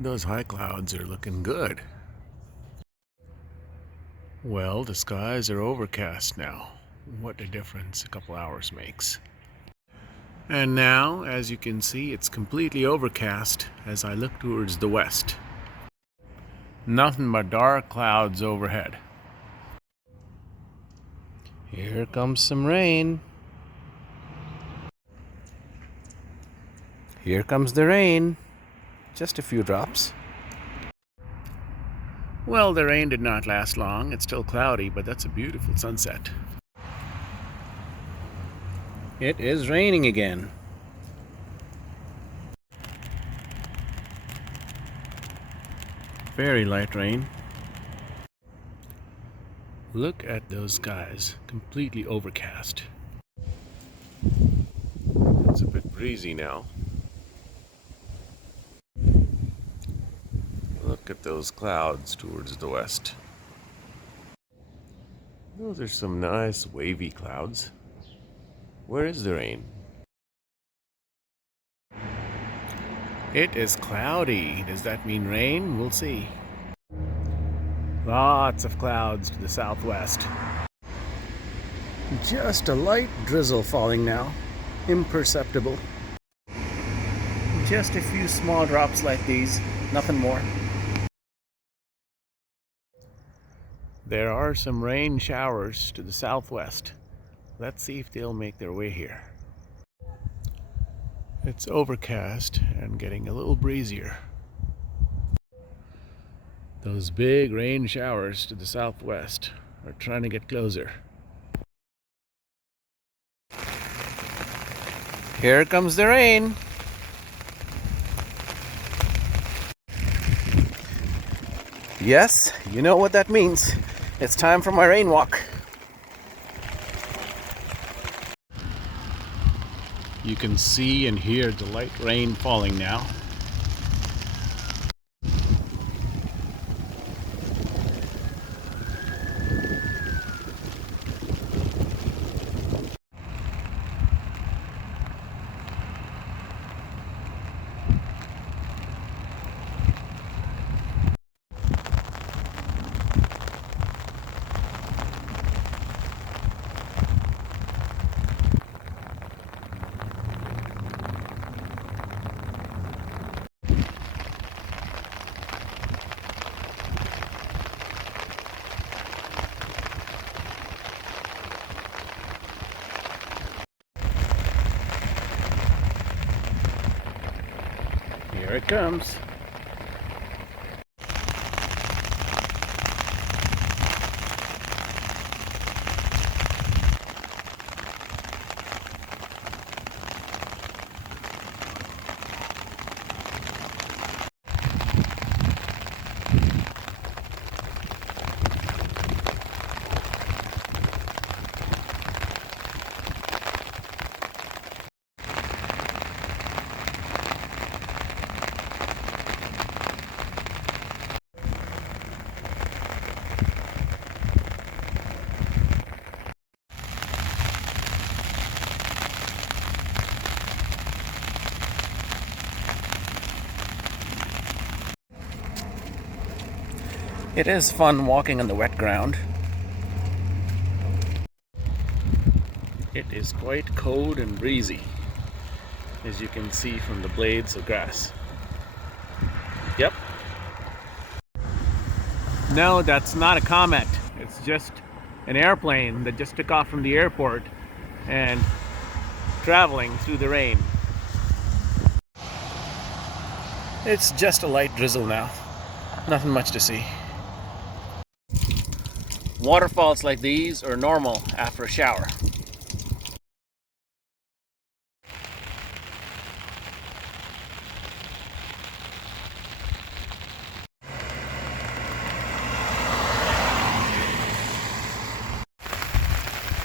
Those high clouds are looking good. Well, the skies are overcast now. What a difference a couple hours makes. And now, as you can see, it's completely overcast as I look towards the west. Nothing but dark clouds overhead. Here comes some rain. Here comes the rain. Just a few drops. Well, the rain did not last long. It's still cloudy, but that's a beautiful sunset. It is raining again. Very light rain. Look at those skies, completely overcast. It's a bit breezy now. Look at those clouds towards the west. Those are some nice wavy clouds. Where is the rain? It is cloudy. Does that mean rain? We'll see. Lots of clouds to the southwest. Just a light drizzle falling now. Imperceptible. Just a few small drops like these. Nothing more. There are some rain showers to the southwest. Let's see if they'll make their way here. It's overcast and getting a little breezier. Those big rain showers to the southwest are trying to get closer. Here comes the rain. Yes, you know what that means. It's time for my rain walk. You can see and hear the light rain falling now. Here it comes. It is fun walking on the wet ground. It is quite cold and breezy, as you can see from the blades of grass. Yep. No, that's not a comet. It's just an airplane that just took off from the airport and traveling through the rain. It's just a light drizzle now. Nothing much to see. Waterfalls like these are normal after a shower.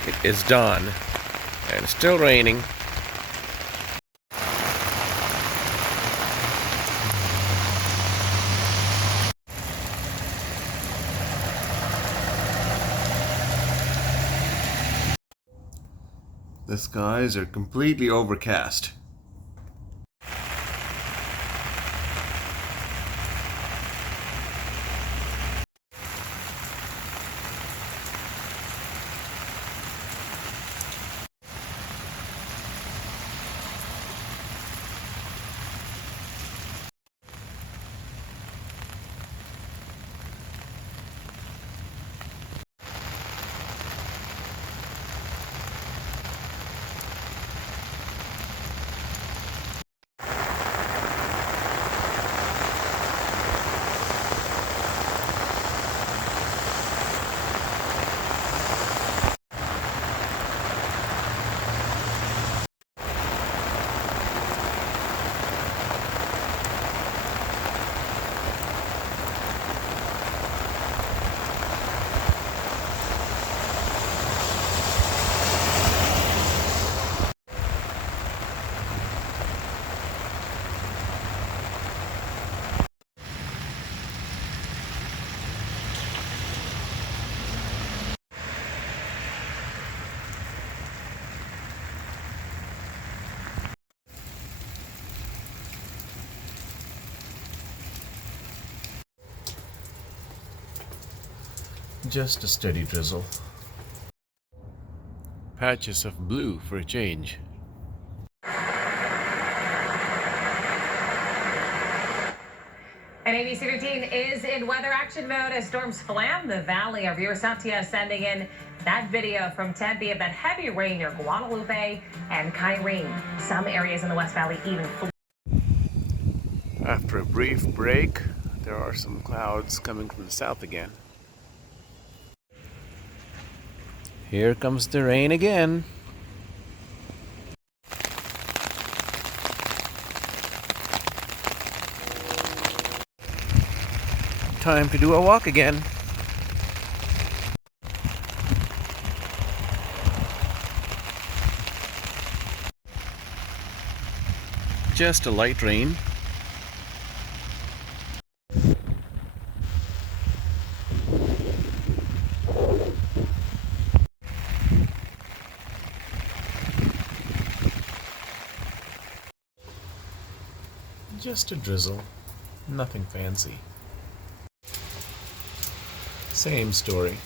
It is dawn and it's still raining. The skies are completely overcast. Just a steady drizzle. Patches of blue for a change. And ABC 15 is in weather action mode as storms slam the valley. Our viewer Satya sending in that video from Tempe of that heavy rain near Guadalupe and Kyrene. Some areas in the West Valley even. After a brief break, there are some clouds coming from the south again. Here comes the rain again. Time to do a walk again. Just a light rain. Just a drizzle. Nothing fancy. Same story.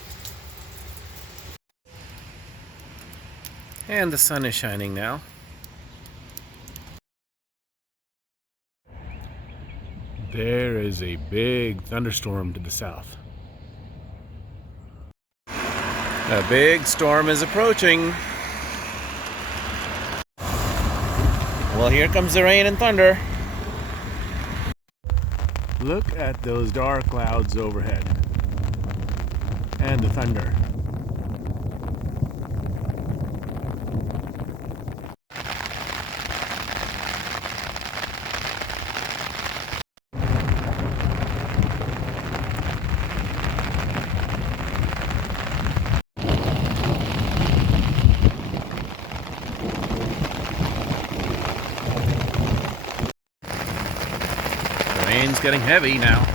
And the sun is shining now. There is a big thunderstorm to the south. A big storm is approaching. Well, here comes the rain and thunder. Look at those dark clouds overhead. And the thunder. The rain's getting heavy now.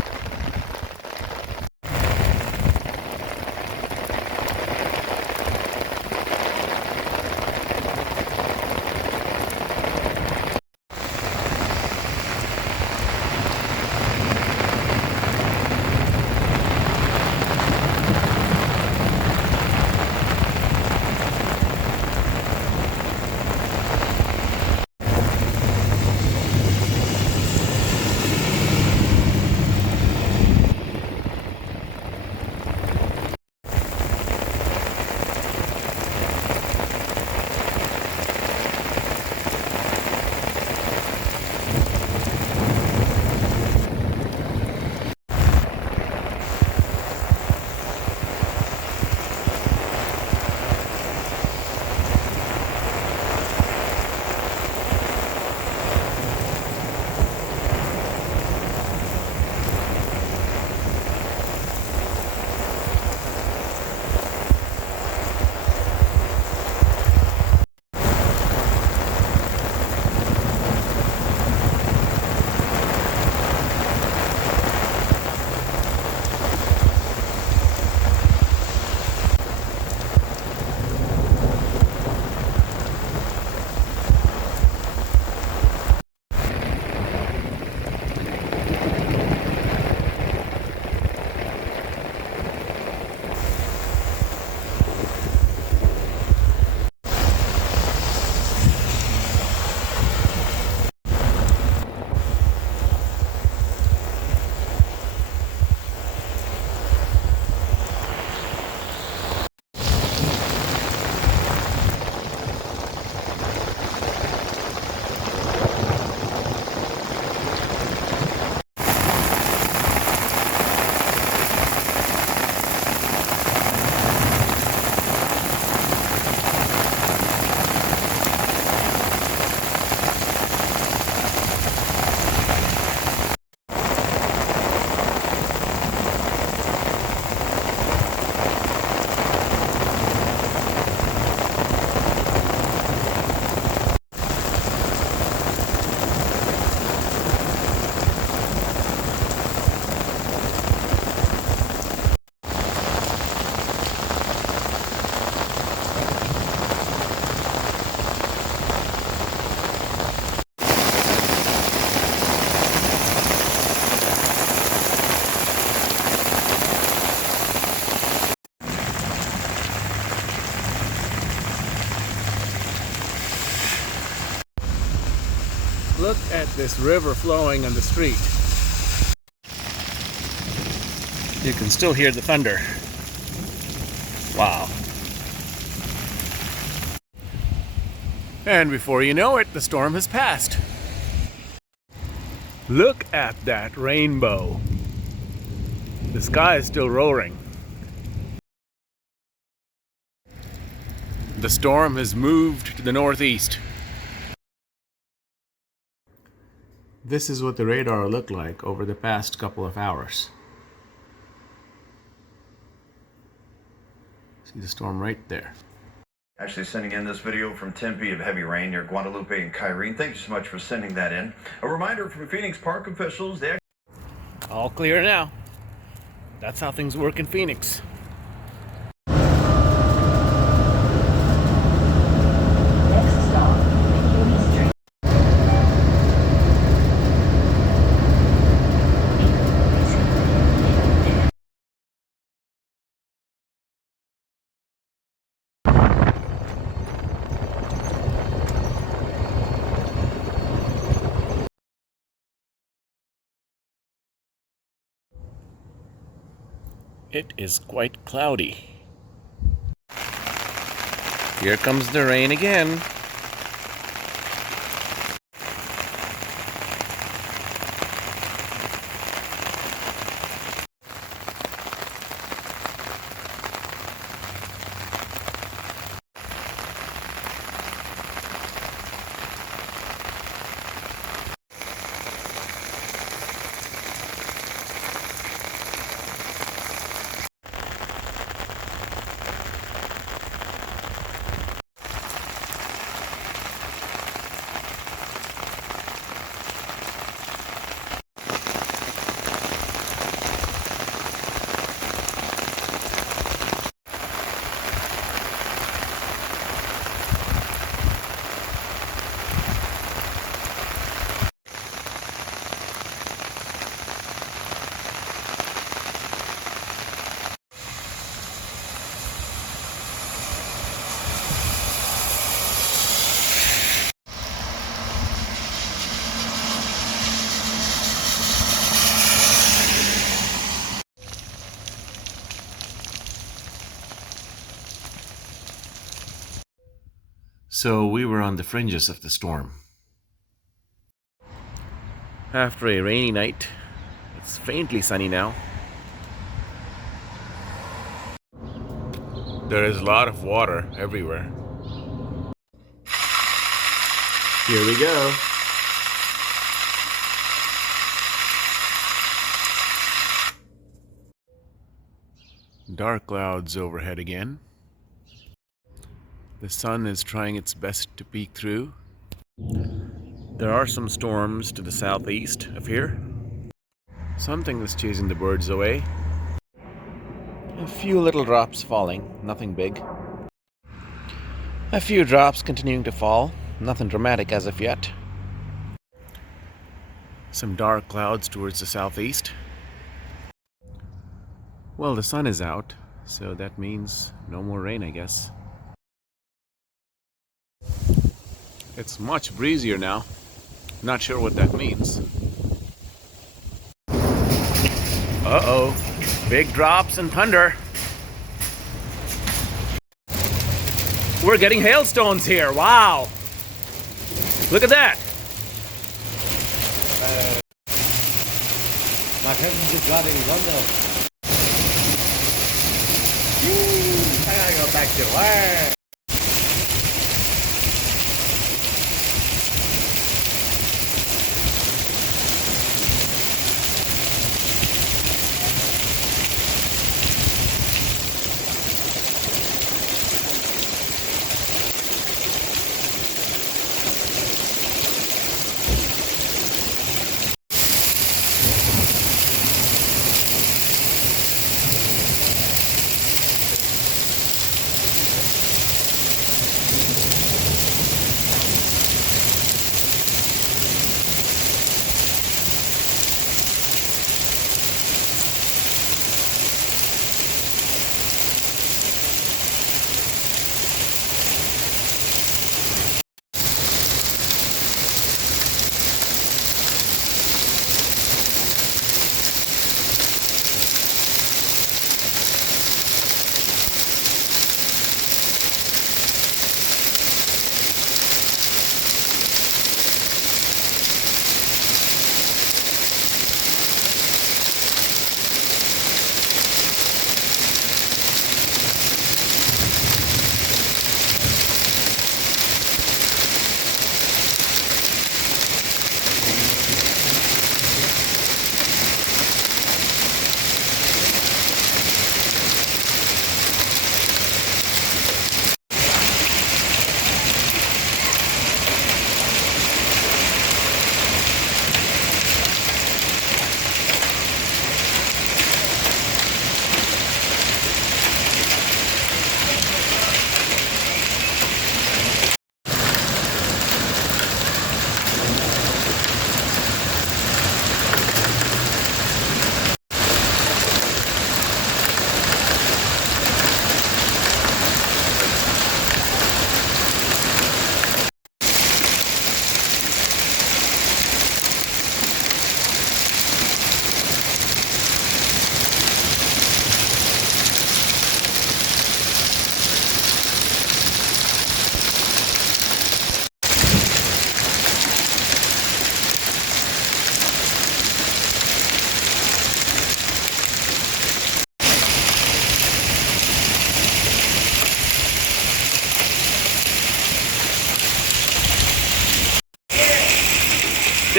this river flowing on the street. You can still hear the thunder. Wow. And before you know it, the storm has passed. Look at that rainbow. The sky is still roaring. The storm has moved to the northeast. This is what the radar looked like over the past couple of hours. See the storm right there. Actually sending in this video from Tempe of heavy rain near Guadalupe and Kyrene. Thank you so much for sending that in. A reminder from Phoenix Park officials, they All clear now. That's how things work in Phoenix. Next stop, McKinney Street. It is quite cloudy. Here comes the rain again. So we were on the fringes of the storm. After a rainy night, it's faintly sunny now. There is a lot of water everywhere. Here we go. Dark clouds overhead again. The sun is trying its best to peek through. There are some storms to the southeast of here. Something is chasing the birds away. A few little drops falling, nothing big. A few drops continuing to fall, nothing dramatic as of yet. Some dark clouds towards the southeast. Well, the sun is out, so that means no more rain, I guess. It's much breezier now. Not sure what that means. Uh-oh. Big drops and thunder. We're getting hailstones here. Wow. Look at that. My parents is driving in London. I gotta go back to work.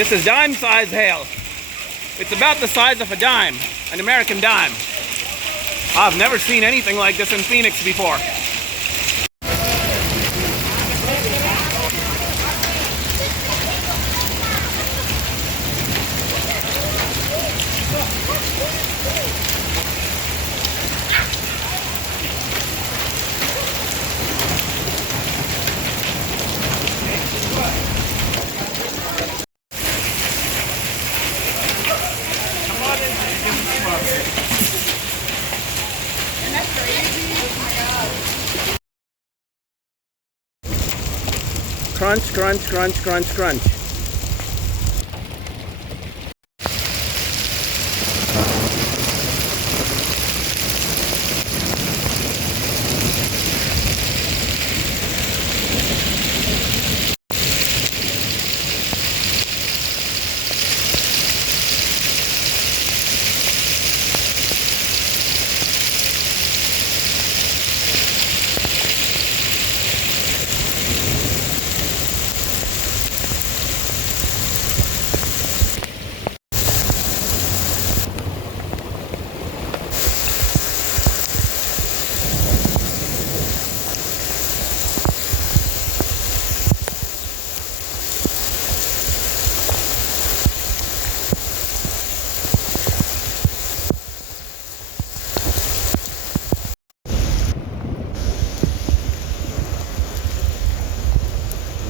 This is dime-sized hail. It's about the size of a dime, an American dime. I've never seen anything like this in Phoenix before. Crunch, crunch, crunch, crunch, crunch.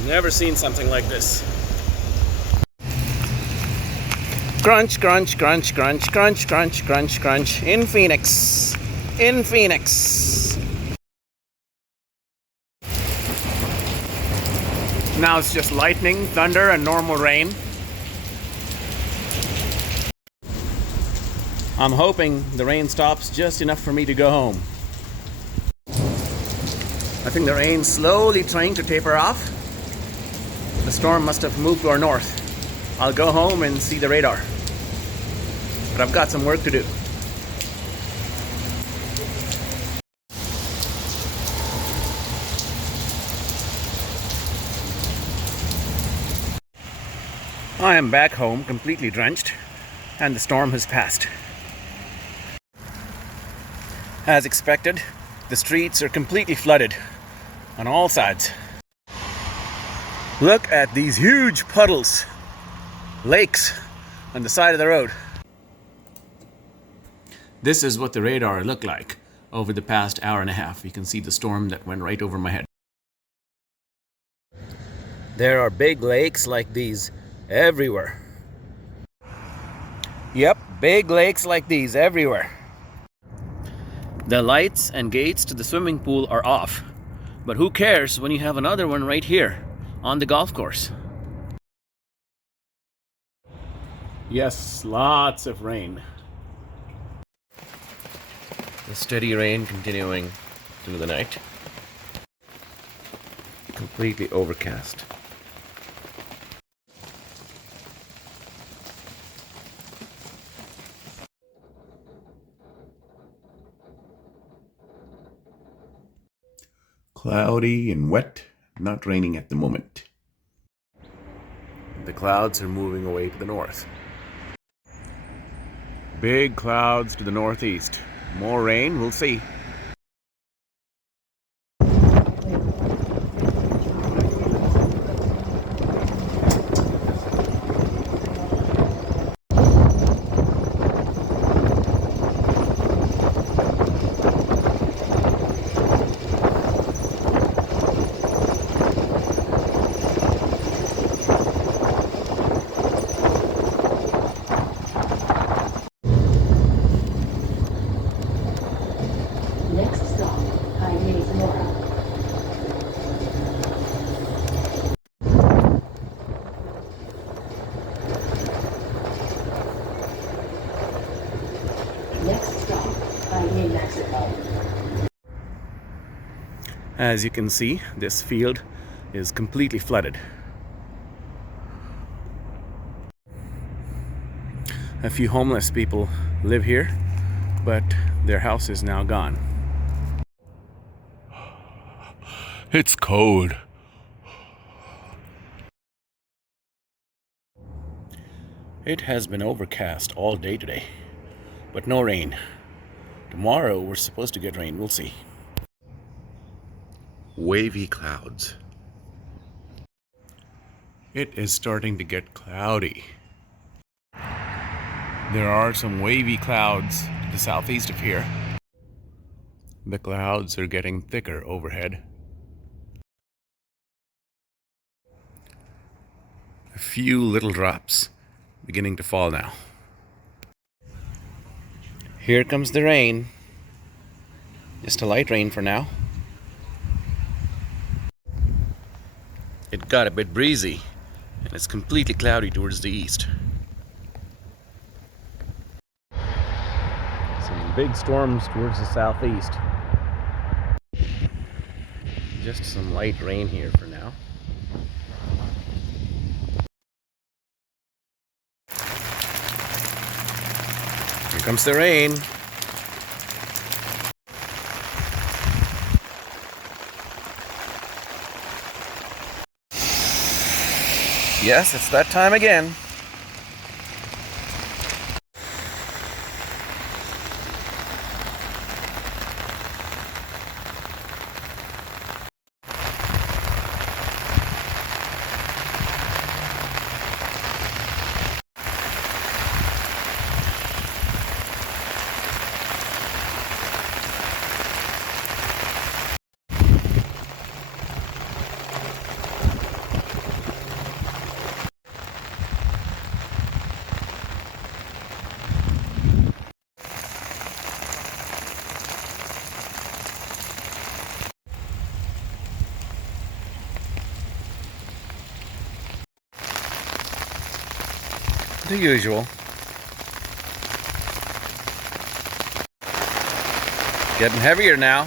Never seen something like this. Crunch, crunch, crunch, crunch, crunch, crunch, crunch, crunch. In Phoenix. In Phoenix. Now it's just lightning, thunder, and normal rain. I'm hoping the rain stops just enough for me to go home. I think the rain's slowly trying to taper off. The storm must have moved to our north. I'll go home and see the radar. But I've got some work to do. I am back home completely drenched, and the storm has passed. As expected, the streets are completely flooded on all sides. Look at these huge puddles, lakes on the side of the road. This is what the radar looked like over the past hour and a half. You can see the storm that went right over my head. There are big lakes like these everywhere. Yep, big lakes like these everywhere. The lights and gates to the swimming pool are off, but who cares when you have another one right here on the golf course. Yes, lots of rain. The steady rain continuing through the night. Completely overcast. Cloudy and wet, not raining at the moment. The clouds are moving away to the north. Big clouds to the northeast. More rain, we'll see. As you can see, this field is completely flooded. A few homeless people live here, but their house is now gone. It's cold. It has been overcast all day today, but no rain. Tomorrow we're supposed to get rain, we'll see. Wavy clouds. It is starting to get cloudy. There are some wavy clouds to the southeast of here. The clouds are getting thicker overhead. A few little drops beginning to fall now. Here comes the rain. Just a light rain for now. It got a bit breezy, and it's completely cloudy towards the east. Some big storms towards the southeast. Just some light rain here for now. Here comes the rain. Yes, it's that time again. The usual. Getting heavier now.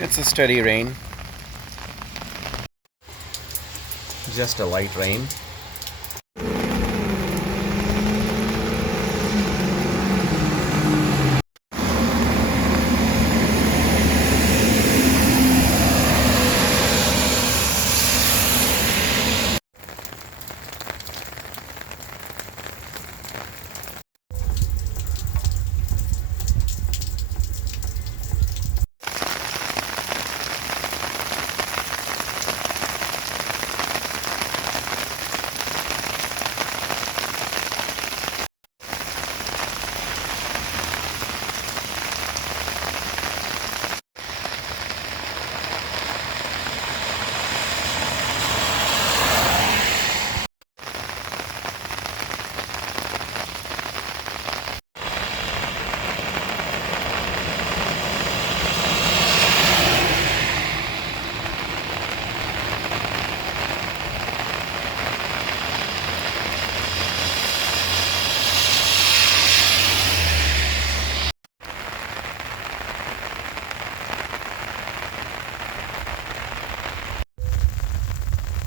It's a steady rain. Just a light rain.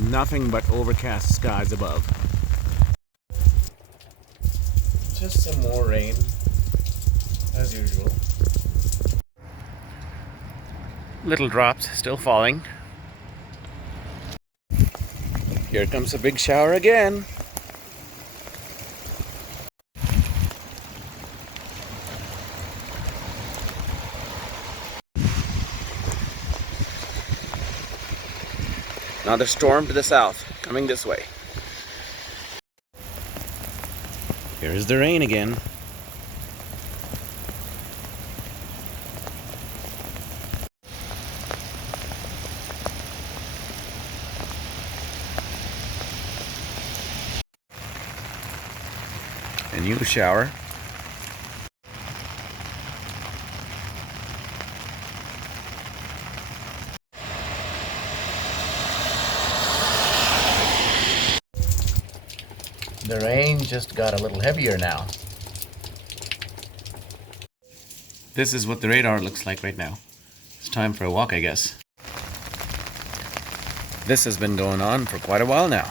Nothing but overcast skies above. Just some more rain, as usual. Little drops still falling. Here comes a big shower again. Another storm to the south, coming this way. Here's the rain again. A new shower. The rain just got a little heavier now. This is what the radar looks like right now. It's time for a walk, I guess. This has been going on for quite a while now.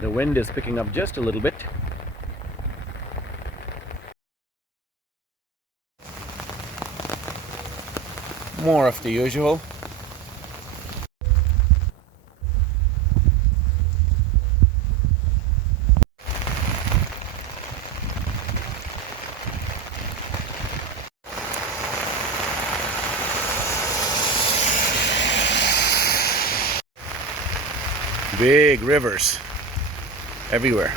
The wind is picking up just a little bit. More of the usual. Big rivers everywhere.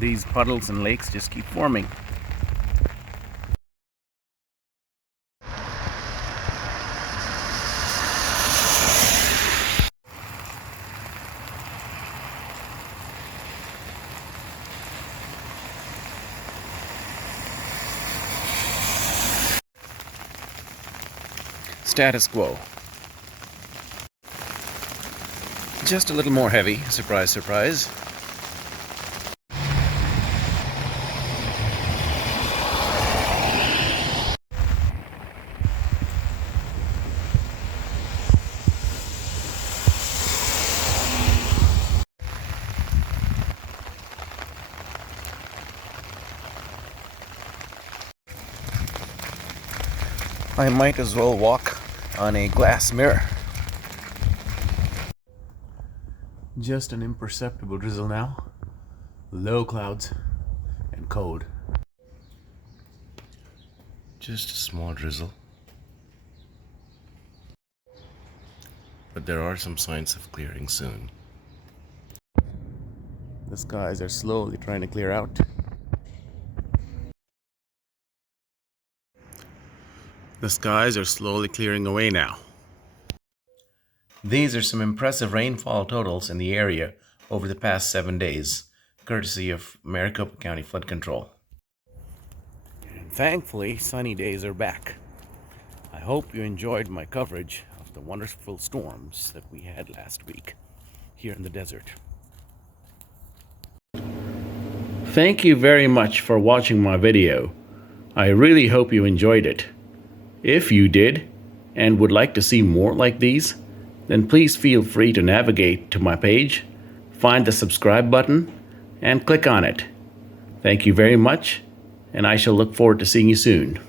These puddles and lakes just keep forming. Status quo. Just a little more heavy, surprise, surprise. I might as well walk on a glass mirror. Just an imperceptible drizzle now. Low clouds and cold. Just a small drizzle. But there are some signs of clearing soon. The skies are slowly trying to clear out. The skies are slowly clearing away now. These are some impressive rainfall totals in the area over the past 7 days, courtesy of Maricopa County Flood Control. And thankfully, sunny days are back. I hope you enjoyed my coverage of the wonderful storms that we had last week here in the desert. Thank you very much for watching my video. I really hope you enjoyed it. If you did, and would like to see more like these, then please feel free to navigate to my page, find the subscribe button, and click on it. Thank you very much, and I shall look forward to seeing you soon.